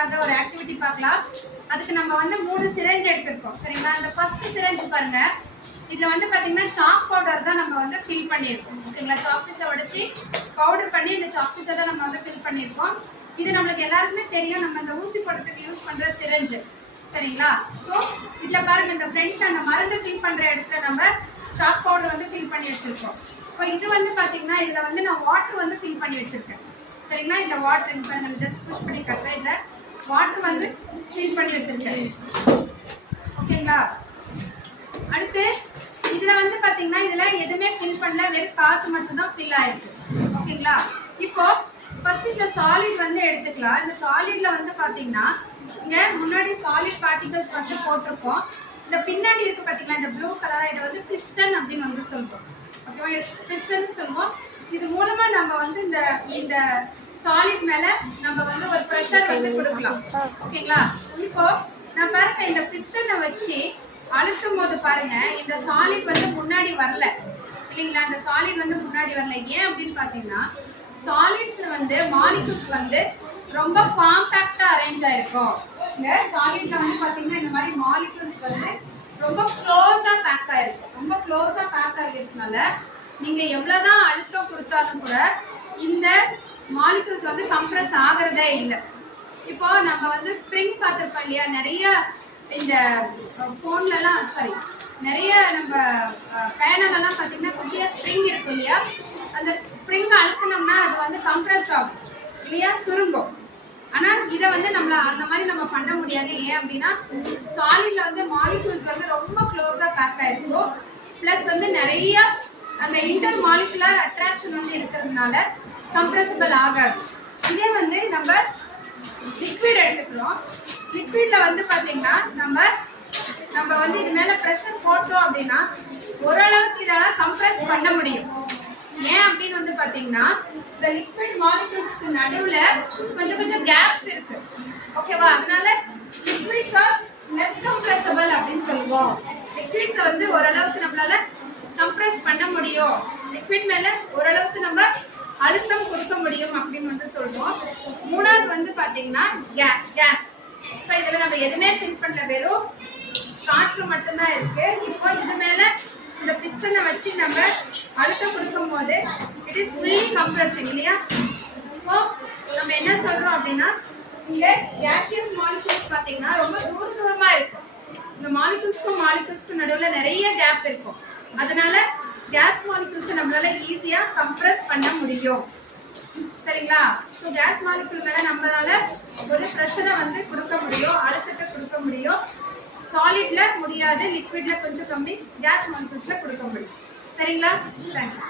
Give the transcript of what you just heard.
பண்றதுக்காக ஒரு ஆக்டிவிட்டி பார்க்கலாம். அதுக்கு நம்ம வந்து 3 சிரஞ்ச் எடுத்துருக்கோம். சரிங்களா? இந்த ஃபர்ஸ்ட் சிரஞ்ச் பாருங்க. இதுல வந்து பாத்தீங்கன்னா சாக் பவுடர் தான் நம்ம வந்து ஃபில் பண்ணியிருக்கோம். ஓகேங்களா? சாக் பீஸை உடைச்சி பவுடர் பண்ணி இந்த சாக் பீஸை தான் நம்ம வந்து ஃபில் பண்ணியிருக்கோம். இது நம்மளுக்கு எல்லாருக்குமே தெரியும், நம்ம இந்த ஊசி போடுறதுக்கு யூஸ் பண்ற சிரஞ்சு. சரிங்களா? ஸோ இதுல பாருங்க, இந்த ஃப்ரண்ட் அந்த மருந்து ஃபில் பண்ற இடத்துல நம்ம சாக் பவுடர் வந்து ஃபில் பண்ணி வச்சிருக்கோம். இப்போ இது வந்து பாத்தீங்கன்னா இதுல வந்து நான் வாட்டர் வந்து ஃபில் பண்ணி வச்சிருக்கேன். சரிங்களா? இந்த வாட்டர் பாருங்க, ஜஸ்ட் புஷ் பண்ணி கட்டுறேன். இதுல வாட்டர் வந்து ஃபில் பண்ணி வச்சிருக்கேன். ஓகேங்களா? அடுத்து இதுல வந்து பாத்தீங்கன்னா இதுல எதுவுமே ஃபில் பண்ணல, வெறும் காத்து மட்டும் தான் ஃபில் ஆயிருக்கு. ஓகேங்களா? இப்போ ஃபர்ஸ்ட் இந்த சாலிட் வந்து எடுத்துக்கலாம். இந்த சாலிட்ல வந்து பாத்தீங்கன்னா இங்க முன்னாடி சாலிட் பார்ட்டிகல்ஸ் வந்து போட்டிருக்கோம். இந்த பின்னாடி இருக்கு பாத்தீங்களா, இந்த ப்ளூ கலர், இதை வந்து பிஸ்டன் அப்படின்னு வந்து சொல்றோம். ஓகேவா? பிஸ்டன் சொல்லுவோம். இது மூலமா நம்ம வந்து இந்த சாலிட் மேல நம்ம வந்து ஒரு ப்ரெஷர் வந்து கொடுக்கலாம். ஓகேங்களா? இப்போ நான் பாருங்க, இந்த பிஸ்டனை வச்சு அழுத்தும் போது பாருங்க, இந்த சாலிட் வந்து முன்னாடி வரல இல்லைங்களா? இந்த சாலிட் வந்து முன்னாடி வரல. ஏன் அப்படின்னு பாத்தீங்கன்னா சாலிட்ஸ் வந்து மாலிகூல்ஸ் வந்து ரொம்ப காம்பாக்டா அரேஞ்ச் ஆயிருக்கும். இந்த சாலிட்ல வந்து பாத்தீங்கன்னா இந்த மாதிரி மாலிகூல்ஸ் வந்து ரொம்ப க்ளோஸா பேக் ஆயிருக்கும். ரொம்ப க்ளோஸா பேக் ஆகிறதுனால நீங்க எவ்வளவுதான் அழுத்தம் கொடுத்தாலும் கூட இந்த மாலிகூல்ஸ் வந்து கம்ப்ரஸ் ஆகிறதே இல்லை. இப்போ நம்ம வந்து ஸ்ப்ரிங் பார்த்திருப்போம் இல்லையா? நிறைய இந்த ஃபோன்லலாம் நிறைய நம்ம பேனலெல்லாம் பார்த்தீங்கன்னா குட்டியா ஸ்ப்ரிங் இருக்கும் இல்லையா? அந்த ஸ்ப்ரிங் அழுத்தினோம்னா அது வந்து கம்ப்ரஸ் ஆகும் இல்லையா? சுருங்கும். ஆனால் இதை வந்து நம்மள அந்த மாதிரி நம்ம பண்ண முடியாது. ஏன் அப்படின்னா சாலிட்ல வந்து மாலிகூல்ஸ் வந்து ரொம்ப க்ளோஸா பேக் ஆயிருக்கும். பிளஸ் வந்து நிறைய அந்த இன்டர் மாலிகுலர் அட்ராக்ஷன் வந்து இருக்கிறதுனால கம்ப்ரெசிபிள் ஆகாது. இதே வந்து நம்ம லிக்விட் எடுத்துக்கிறோம். லிக்விட்ல வந்து பாத்தீங்கன்னா நம்ம வந்து இது மேல பிரஷர் போட்டோம் அப்படின்னா ஓரளவுக்கு இதெல்லாம் கம்ப்ரெஸ் பண்ண முடியும். ஏன் அப்படின்னு வந்து பாத்தீங்கன்னா இந்த லிக்விட் மாலிகூல்ஸ்க்கு நடுவுல கொஞ்சம் கேப்ஸ் இருக்கு. ஓகேவா? அதனால லிக்விட்ஸ் ஆர் லெஸ் கம்ப்ரெசிபிள் அப்படின்னு சொல்லுவோம். லிக்விட்ஸை வந்து ஓரளவுக்கு நம்மளால கம்ப்ரெஸ் பண்ண முடியும், லிக்விட் மேல ஓரளவுக்கு நம்ம அழுத்தம் கொடுக்க முடியும் அப்படின்னு வந்து சொல்றோம். மூணாவது வந்து பாத்தீங்கன்னா கேஸ். ஸோ இதுல நம்ம எதுவுமே ஃபில் பண்ணல, வெறும் காற்று மட்டும்தான் இருக்கு. இப்போ இது மேல இந்த பிஸ்டனை வச்சு நம்ம அழுத்தம் கொடுக்கும் போது இட் இஸ் ஃபுல்லி கம்ப்ரெசிங் இல்லையா? ஸோ நம்ம என்ன சொல்றோம் அப்படின்னா இங்க கேஷியஸ் மாலிகூல்ஸ் பாத்தீங்கன்னா ரொம்ப தூரமா இருக்கும். இந்த மாலிகூல்ஸ்க்கும் நடுவில் நிறைய கேப் இருக்கும். அதனால கேஸ் மாலிகூல்ஸ் நம்மளால ஈஸியா கம்ப்ரெஸ் பண்ண முடியும். சரிங்களா? ஸோ கேஸ் மாலிகூல் மேல நம்மளால ஒரு ப்ரெஷரை வந்து கொடுக்க முடியும், அழுத்தத்தை கொடுக்க முடியும். சாலிட்ல முடியாது, லிக்விட்ல கொஞ்சம் கம்மி, கேஸ் மாலிகூல்ஸ்ல கொடுக்க முடியும். சரிங்களா? தேங்க்யூ.